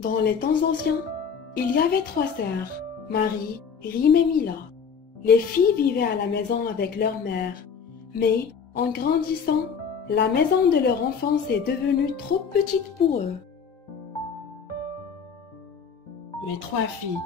Dans les temps anciens, il y avait 3 sœurs, Marie, Rime et Mila. Les filles vivaient à la maison avec leur mère, mais en grandissant, la maison de leur enfance est devenue trop petite pour eux. Mes 3 filles,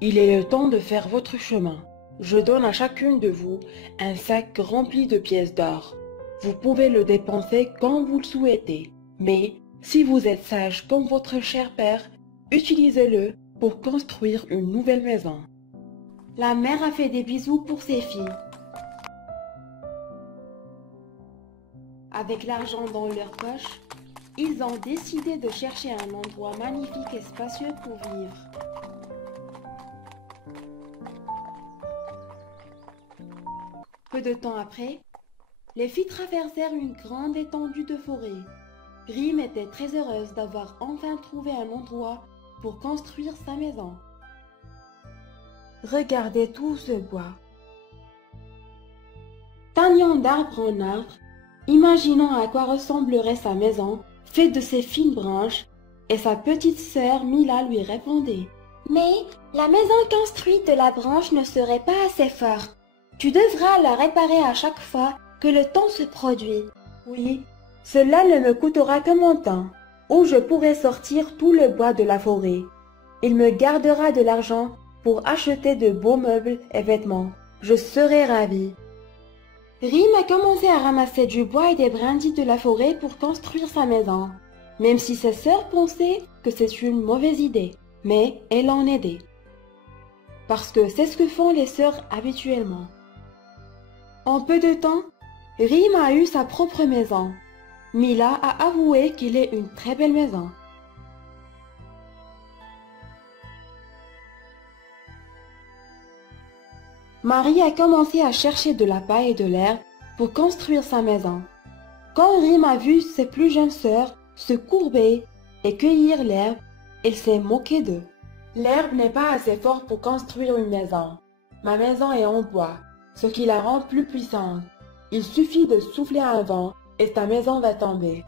il est le temps de faire votre chemin. Je donne à chacune de vous un sac rempli de pièces d'or. Vous pouvez le dépenser quand vous le souhaitez, mais si vous êtes sage comme votre cher père, utilisez-le pour construire une nouvelle maison. La mère a fait des bisous pour ses filles. Avec l'argent dans leur poche, ils ont décidé de chercher un endroit magnifique et spacieux pour vivre. Peu de temps après, les filles traversèrent une grande étendue de forêt. Rime était très heureuse d'avoir enfin trouvé un endroit pour construire sa maison. Regardez tout ce bois. Tagnant d'arbre en arbre, imaginant à quoi ressemblerait sa maison, faite de ces fines branches, et sa petite sœur Mila lui répondait. Mais la maison construite de la branche ne serait pas assez forte. Tu devras la réparer à chaque fois que le temps se produit. Oui, cela ne me coûtera que mon temps, où je pourrai sortir tout le bois de la forêt. Il me gardera de l'argent pour acheter de beaux meubles et vêtements. Je serai ravie. Rime a commencé à ramasser du bois et des brindilles de la forêt pour construire sa maison, même si ses sœurs pensaient que c'est une mauvaise idée, mais elle l'en aidait. Parce que c'est ce que font les sœurs habituellement. En peu de temps, Rime a eu sa propre maison. Mila a avoué qu'il est une très belle maison. Marie a commencé à chercher de la paille et de l'herbe pour construire sa maison. Quand Rime a vu ses plus jeunes sœurs se courber et cueillir l'herbe, elle s'est moquée d'eux. L'herbe n'est pas assez forte pour construire une maison. Ma maison est en bois, ce qui la rend plus puissante. Il suffit de souffler un vent et ta maison va tomber.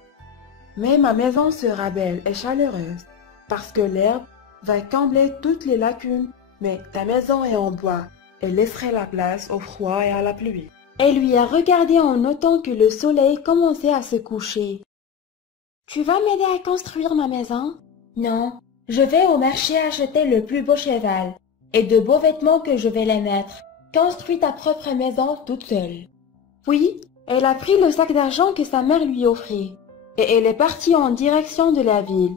Mais ma maison sera belle et chaleureuse, parce que l'herbe va combler toutes les lacunes, mais ta maison est en bois et laisserait la place au froid et à la pluie. Elle lui a regardé en notant que le soleil commençait à se coucher. Tu vas m'aider à construire ma maison? Non, je vais au marché acheter le plus beau cheval et de beaux vêtements que je vais les mettre. Construis ta propre maison toute seule. Puis, elle a pris le sac d'argent que sa mère lui offrit, et elle est partie en direction de la ville.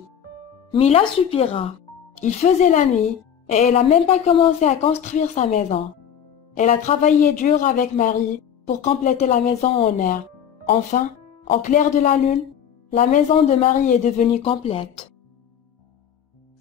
Mila soupira. Il faisait la nuit, et elle n'a même pas commencé à construire sa maison. Elle a travaillé dur avec Marie pour compléter la maison en herbe. Enfin, au clair de la lune, la maison de Marie est devenue complète.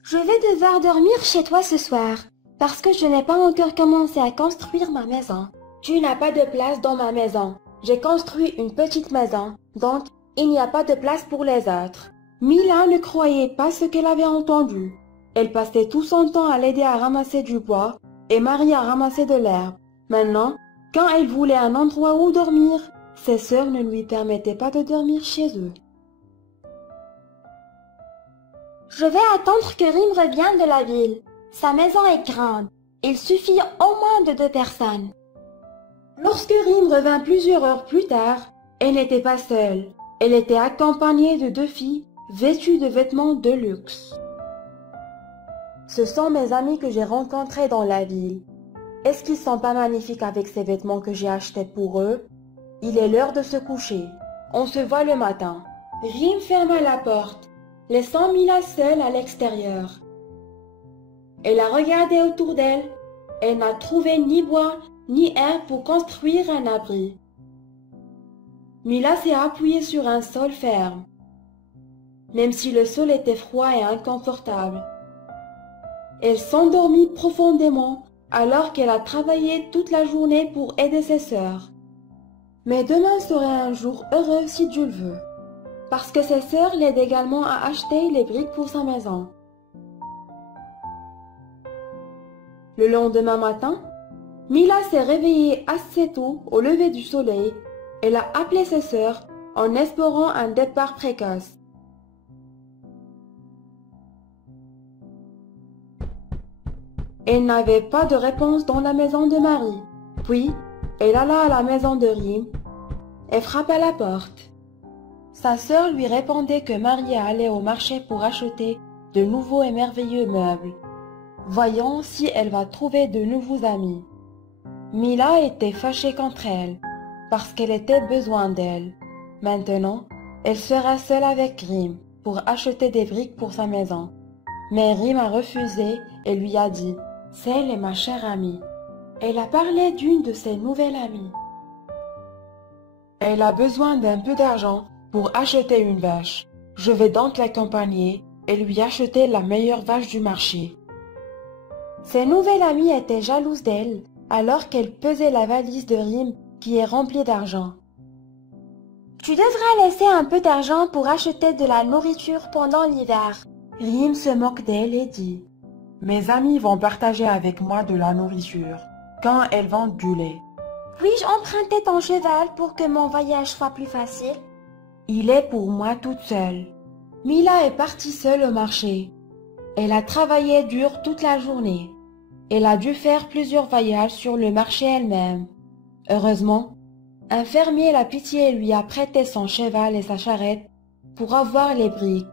Je vais devoir dormir chez toi ce soir, parce que je n'ai pas encore commencé à construire ma maison. Tu n'as pas de place dans ma maison. J'ai construit une petite maison, donc il n'y a pas de place pour les autres. Mila ne croyait pas ce qu'elle avait entendu. Elle passait tout son temps à l'aider à ramasser du bois et Marie à ramasser de l'herbe. Maintenant, quand elle voulait un endroit où dormir, ses sœurs ne lui permettaient pas de dormir chez eux. Je vais attendre que Rime revienne de la ville. Sa maison est grande. Il suffit au moins de 2 personnes. Lorsque Rime revint plusieurs heures plus tard, elle n'était pas seule. Elle était accompagnée de 2 filles vêtues de vêtements de luxe. Ce sont mes amis que j'ai rencontrés dans la ville. Est-ce qu'ils sont pas magnifiques avec ces vêtements que j'ai achetés pour eux? Il est l'heure de se coucher. On se voit le matin. Rime ferma la porte, laissant Mila seule à l'extérieur. Elle a regardé autour d'elle. Elle n'a trouvé ni bois ni herbe pour construire un abri. Mila s'est appuyée sur un sol ferme, même si le sol était froid et inconfortable. Elle s'endormit profondément alors qu'elle a travaillé toute la journée pour aider ses sœurs. Mais demain serait un jour heureux si Dieu le veut, parce que ses sœurs l'aident également à acheter les briques pour sa maison. Le lendemain matin, Mila s'est réveillée assez tôt au lever du soleil. Elle a appelé ses sœurs en espérant un départ précoce. Elle n'avait pas de réponse dans la maison de Marie. Puis, elle alla à la maison de Rime et frappa à la porte. Sa sœur lui répondait que Marie allait au marché pour acheter de nouveaux et merveilleux meubles. Voyons si elle va trouver de nouveaux amis. Mila était fâchée contre elle, parce qu'elle était besoin d'elle. Maintenant, elle sera seule avec Rime pour acheter des briques pour sa maison. Mais Rime a refusé et lui a dit « Celle est ma chère amie. » Elle a parlé d'une de ses nouvelles amies. Elle a besoin d'un peu d'argent pour acheter une vache. Je vais donc l'accompagner et lui acheter la meilleure vache du marché. Ses nouvelles amies étaient jalouses d'elle alors qu'elle pesait la valise de Rime qui est remplie d'argent. Tu devras laisser un peu d'argent pour acheter de la nourriture pendant l'hiver. Rime se moque d'elle et dit « Mes amis vont partager avec moi de la nourriture quand elles vendent du lait. Puis-je emprunter ton cheval pour que mon voyage soit plus facile? Il est pour moi toute seule. » Mila est partie seule au marché. Elle a travaillé dur toute la journée. Elle a dû faire plusieurs voyages sur le marché elle-même. Heureusement, un fermier la pitié lui a prêté son cheval et sa charrette pour avoir les briques,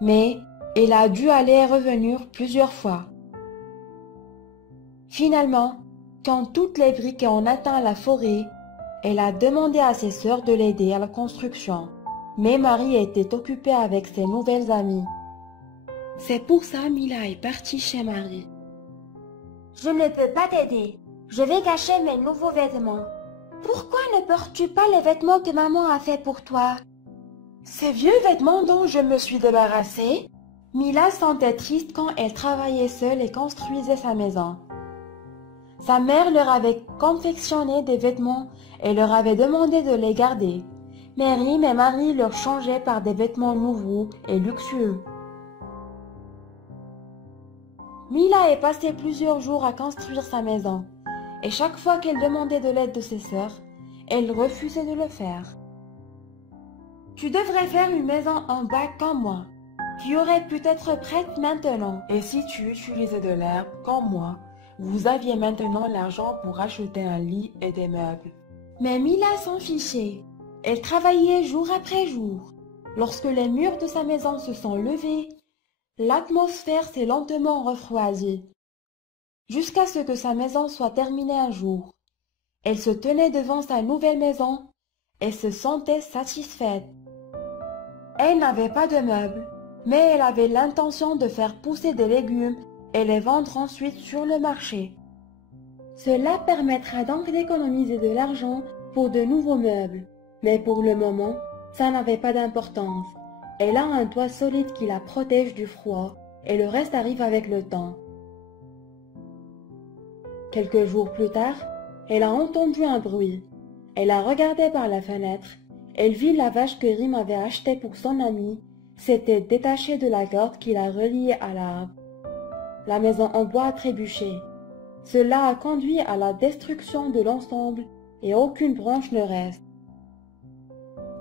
mais elle a dû aller et revenir plusieurs fois. Finalement, quand toutes les briques ont atteint la forêt, elle a demandé à ses sœurs de l'aider à la construction. Mais Marie était occupée avec ses nouvelles amies. C'est pour ça Mila est partie chez Marie. Je ne peux pas t'aider. Je vais cacher mes nouveaux vêtements. Pourquoi ne portes-tu pas les vêtements que maman a fait pour toi? Ces vieux vêtements dont je me suis débarrassée? Mila sentait triste quand elle travaillait seule et construisait sa maison. Sa mère leur avait confectionné des vêtements et leur avait demandé de les garder. Mais Rime et Marie leur changeaient par des vêtements nouveaux et luxueux. Mila est passée plusieurs jours à construire sa maison, et chaque fois qu'elle demandait de l'aide de ses sœurs, elle refusait de le faire. « Tu devrais faire une maison en bac comme moi, qui aurait pu être prête maintenant. Et si tu utilisais de l'herbe comme moi, vous aviez maintenant l'argent pour acheter un lit et des meubles. » Mais Mila s'en fichait. Elle travaillait jour après jour. Lorsque les murs de sa maison se sont levés, l'atmosphère s'est lentement refroidie, jusqu'à ce que sa maison soit terminée un jour. Elle se tenait devant sa nouvelle maison et se sentait satisfaite. Elle n'avait pas de meubles, mais elle avait l'intention de faire pousser des légumes et les vendre ensuite sur le marché. Cela permettra donc d'économiser de l'argent pour de nouveaux meubles. Mais pour le moment, ça n'avait pas d'importance. Elle a un toit solide qui la protège du froid et le reste arrive avec le temps. Quelques jours plus tard, elle a entendu un bruit. Elle a regardé par la fenêtre. Elle vit la vache que Rime avait achetée pour son ami s'était détachée de la corde qui la reliait à l'arbre. La maison en bois a trébuché. Cela a conduit à la destruction de l'ensemble et aucune branche ne reste.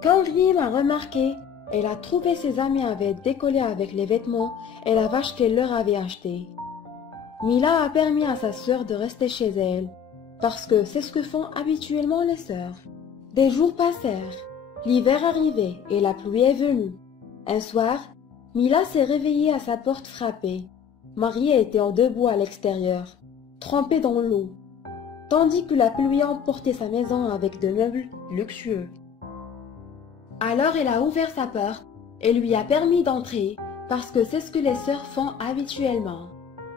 Quand Rime a remarqué, elle a trouvé ses amis avaient décollé avec les vêtements et la vache qu'elle leur avait achetée. Mila a permis à sa sœur de rester chez elle, parce que c'est ce que font habituellement les sœurs. Des jours passèrent, l'hiver arrivait et la pluie est venue. Un soir, Mila s'est réveillée à sa porte frappée. Marie était debout à l'extérieur, trempée dans l'eau, tandis que la pluie emportait sa maison avec de meubles luxueux. Alors elle a ouvert sa porte et lui a permis d'entrer parce que c'est ce que les sœurs font habituellement.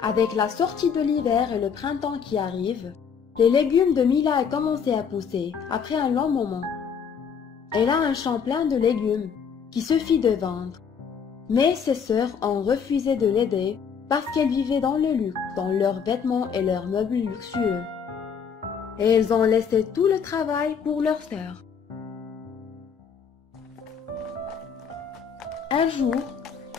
Avec la sortie de l'hiver et le printemps qui arrive, les légumes de Mila ont commencé à pousser après un long moment. Elle a un champ plein de légumes qui suffit de vendre. Mais ses sœurs ont refusé de l'aider parce qu'elles vivaient dans le luxe, dans leurs vêtements et leurs meubles luxueux. Et elles ont laissé tout le travail pour leurs sœurs. Un jour,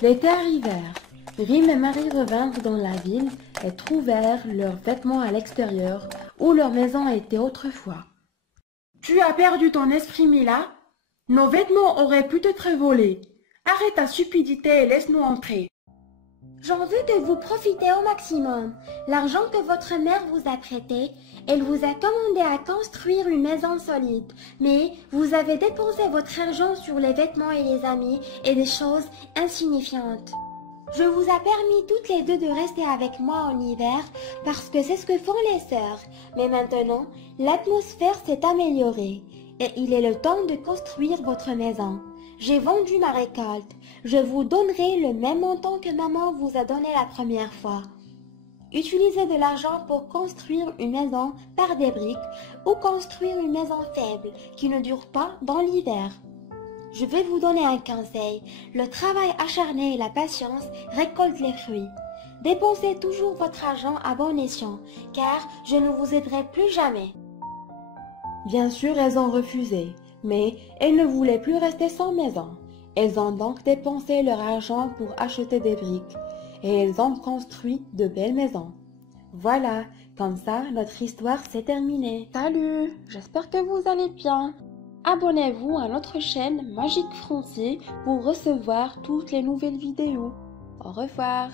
l'été arrivèrent. Rime et Marie revinrent dans la ville et trouvèrent leurs vêtements à l'extérieur où leur maison était autrefois. « Tu as perdu ton esprit, Mila ?» Nos vêtements auraient pu être volés. Arrête ta stupidité et laisse-nous entrer. J'en veux que vous profitez au maximum. L'argent que votre mère vous a prêté, elle vous a commandé à construire une maison solide. Mais vous avez dépensé votre argent sur les vêtements et les amis et des choses insignifiantes. Je vous ai permis toutes les deux de rester avec moi en hiver parce que c'est ce que font les sœurs. Mais maintenant, l'atmosphère s'est améliorée et il est le temps de construire votre maison. J'ai vendu ma récolte. Je vous donnerai le même montant que maman vous a donné la première fois. Utilisez de l'argent pour construire une maison par des briques ou construire une maison faible qui ne dure pas dans l'hiver. Je vais vous donner un conseil. Le travail acharné et la patience récoltent les fruits. Dépensez toujours votre argent à bon escient, car je ne vous aiderai plus jamais. Bien sûr, elles ont refusé, mais elles ne voulaient plus rester sans maison. Elles ont donc dépensé leur argent pour acheter des briques, et elles ont construit de belles maisons. Voilà, comme ça, notre histoire s'est terminée. Salut, j'espère que vous allez bien. Abonnez-vous à notre chaîne Magique Français pour recevoir toutes les nouvelles vidéos. Au revoir.